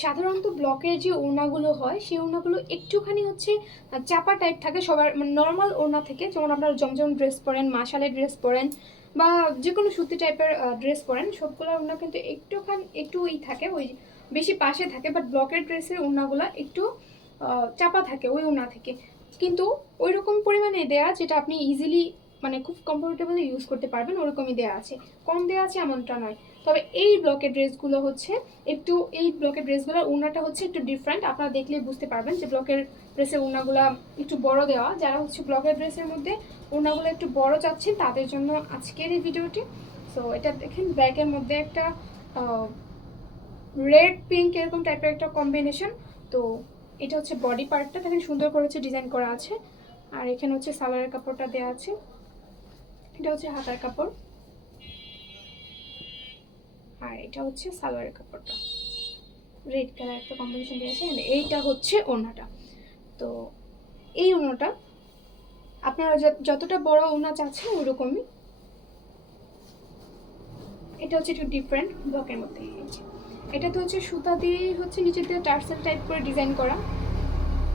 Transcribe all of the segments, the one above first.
সাধারণত ব্লকের যে ওড়নাগুলো হয় সেই ওড়নাগুলো একটুখানি হচ্ছে চাপা টাইপ থাকে সবার, মানে নর্মাল ওড়না থেকে, যেমন আপনারা জমজম ড্রেস পরেন, মাশালের ড্রেস পরেন বা যে কোনো সুতি টাইপের ড্রেস পরেন, সবগুলো ওড়না কিন্তু একটু থাকে, ওই বেশি পাশে থাকে। বাট ব্লকের ড্রেসের ওড়নাগুলো একটু চাপা থাকে ওই ওড়না থেকে, কিন্তু ওই রকম পরিমাণে দেয়া যেটা আপনি ইজিলি মানে খুব কমফোর্টেবলি ইউজ করতে পারবেন, ওরকমই দেওয়া আছে, কম দেওয়া আছে এমনটা নয়। তবে এই ব্লকের ড্রেসগুলো হচ্ছে এই ব্লকের ড্রেসগুলোর ওড়নাটা হচ্ছে একটু ডিফারেন্ট। আপনারা দেখলেই বুঝতে পারবেন যে ব্লকের ড্রেসের ওড়নাগুলো একটু বড় দেওয়া। যারা হচ্ছে ব্লকের ড্রেসের মধ্যে ওড়নাগুলো একটু বড় চাচ্ছেন তাদের জন্য আজকের এই ভিডিওটি। সো এটা দেখেন, ব্ল্যাকের মধ্যে একটা রেড পিঙ্ক এরকম টাইপের একটা কম্বিনেশন। তো এটা হচ্ছে বডি পার্টটা, দেখেন সুন্দর করে হচ্ছে ডিজাইন করা আছে। আর এখানে হচ্ছে সালোয়ারের কাপড়টা দেওয়া আছে, এটা হচ্ছে হাতার কাপড়, আর এটা হচ্ছে সালোয়ারের কাপড়টা, রেড কালার একটা কম্বিনেশন দিয়েছে। এইটা হচ্ছে ওড়নাটা। তো এই ওড়নাটা আপনারা যতটা বড় ওড়না চাচ্ছেন ওরকমই। এটা হচ্ছে একটু ডিফারেন্ট ব্লকের মধ্যে। এটা তো হচ্ছে সুতা দিয়ে হচ্ছে নিচে দিয়ে টার্সেল টাইপ করে ডিজাইন করা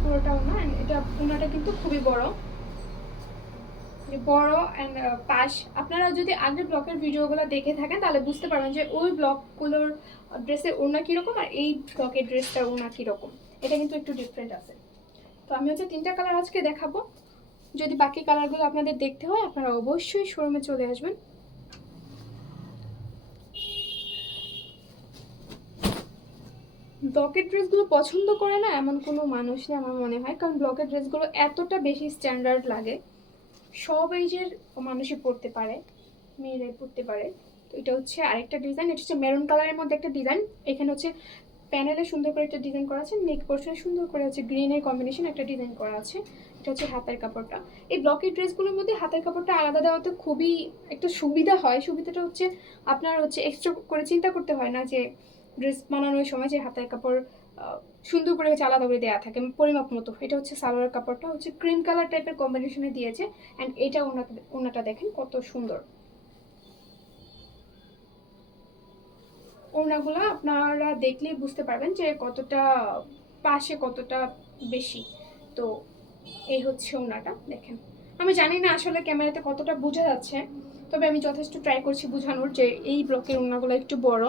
পুরোটা ওড়না। এটা ওড়নাটা কিন্তু খুবই বড় অ্যান্ড পাশ। আপনারা যদি আগের ব্লকের ভিডিওগুলো দেখে থাকেন তাহলে বুঝতে পারবেন যে ওই ব্লকগুলোর ড্রেসের ওড়না কীরকম আর এই ব্লকের ড্রেসটার ওড়না কীরকম। এটা কিন্তু একটু ডিফারেন্ট আছে। তো আমি হচ্ছে 3টা কালার আজকে দেখাবো। যদি বাকি কালারগুলো আপনাদের দেখতে হয় আপনারা অবশ্যই শোরুমে চলে আসবেন। ব্লকের ড্রেসগুলো পছন্দ করে না এমন কোনো মানুষ নেই আমার মনে হয়, কারণ ব্লকের ড্রেসগুলো এতটা বেশি স্ট্যান্ডার্ড লাগে, সব এজের মানুষই পরতে পারে, মেয়েরাই পরতে পারে। তো এটা হচ্ছে আরেকটা ডিজাইন, এটা হচ্ছে মেরুন কালারের মধ্যে একটা ডিজাইন। এখানে হচ্ছে প্যানেলে সুন্দর করে একটা ডিজাইন করা আছে, নেক পোর্শনে সুন্দর করে হচ্ছে গ্রিনের কম্বিনেশন একটা ডিজাইন করা আছে। এটা হচ্ছে হাতের কাপড়টা। এই ব্লকের ড্রেসগুলোর মধ্যে হাতের কাপড়টা আলাদা দেওয়াতে খুবই একটা সুবিধা হয়। সুবিধাটা হচ্ছে আপনার হচ্ছে এক্সট্রা করে চিন্তা করতে হয় না যে ড্রেস বানানোর সময় যে হাতের কাপড় সুন্দর করে হচ্ছে আলাদা করে দেওয়া থাকে পরিমাপ মতো। এটা হচ্ছে সালোয়ার কাপড়টা হচ্ছে ক্রিম কালার টাইপের কম্বিনেশনে দিয়েছে। অ্যান্ড এটা ওনাটা দেখেন কত সুন্দর। ওড়নাগুলো আপনারা দেখলেই বুঝতে পারবেন যে কতটা পাশে কতটা বেশি। তো এই হচ্ছে ওড়নাটা দেখেন। আমি জানি না আসলে ক্যামেরাতে কতটা বোঝা যাচ্ছে, তবে আমি যথেষ্ট ট্রাই করছি বোঝানোর যে এই ব্লকের ওড়নাগুলো একটু বড়।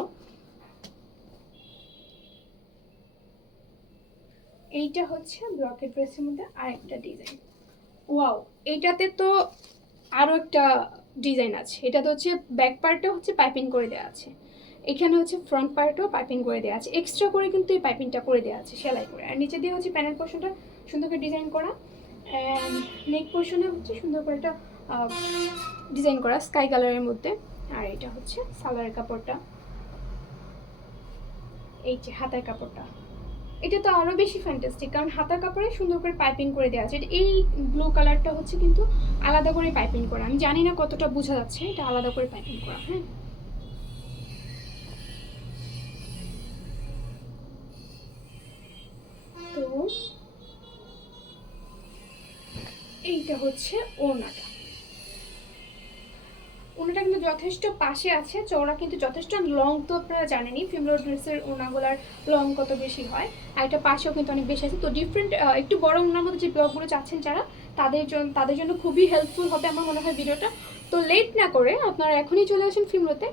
এইটা হচ্ছে ব্লকের ড্রেসের মধ্যে আরেকটা ডিজাইন। ওয়াও, এইটাতে তো আরও একটা ডিজাইন আছে। এটাতে হচ্ছে ব্যাক পার্টে হচ্ছে পাইপিং করে দেওয়া আছে, এখানে হচ্ছে ফ্রন্ট পার্টও পাইপিং করে দেওয়া আছে, এক্সট্রা করে কিন্তু এই পাইপিংটা করে দেওয়া আছে সেলাই করে। আর নিচে দিয়ে হচ্ছে প্যানেল পোর্শনটা সুন্দর করে ডিজাইন করা, অ্যান্ড নেক পোর্শনে হচ্ছে সুন্দর করে একটা ডিজাইন করা স্কাই কালারের মধ্যে। আর এটা হচ্ছে সালোয়ারের কাপড়টা, এই যে হাতার কাপড়টা। এটা তো আরও বেশি ফ্যান্টাস্টিক, কারণ হাতার কাপড়ে সুন্দর করে পাইপিং করে দেওয়া আছে। এই ব্লু কালারটা হচ্ছে কিন্তু আলাদা করে পাইপিং করা, আমি জানি না কতটা বোঝা যাচ্ছে, এটা আলাদা করে পাইপিং করা। হ্যাঁ, তো এইটা হচ্ছে ওড়নাটা। ওড়নাটা কিন্তু যথেষ্ট পাশে আছে, চওড়া কিন্তু যথেষ্ট লং, তো আপনারা জানেনই ফিমেল ড্রেসের ওড়নাগুলার লং কত বেশি হয়। আর এটা পাশেও কিন্তু অনেক বেশি আছে। তো ডিফারেন্ট একটু বড় ওড়নার মধ্যে যে ব্লগগুলো চাচ্ছেন যারা, তাদের জন্য খুবই হেল্পফুল হবে আমার মনে হয় ভিডিওটা। তো লেট না করে আপনারা এখনই চলে আসেন ফিমেলতে।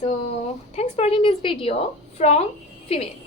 So thanks for watching this video from female.